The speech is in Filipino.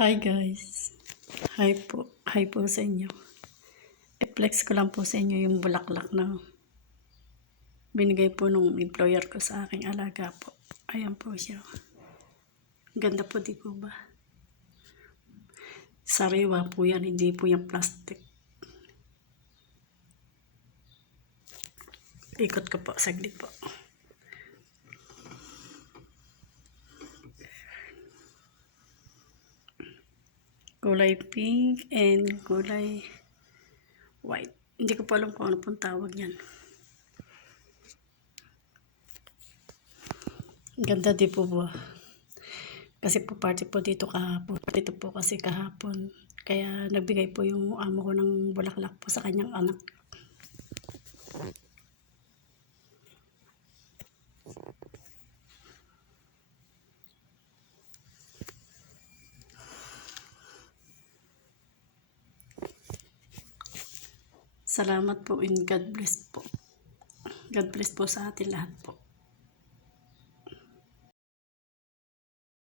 Hi guys. Hi po sa inyo. I-flex ko lang po sa inyo yung bulaklak na binigay po nung employer ko sa aking alaga po. Ayan po siya. Ganda po, di po ba? Sariwa po yan, hindi po yung plastic. Ikot ko po, saglit po. Kulay pink and kulay white. Hindi ko po alam kung ano pong tawag yan. Ganda di po ba? Kasi po party po dito kahapon. Dito po kasi kahapon. Kaya nagbigay po yung amo ko ng bulaklak po sa kanyang anak. Salamat po and God bless po. God bless po sa atin lahat po.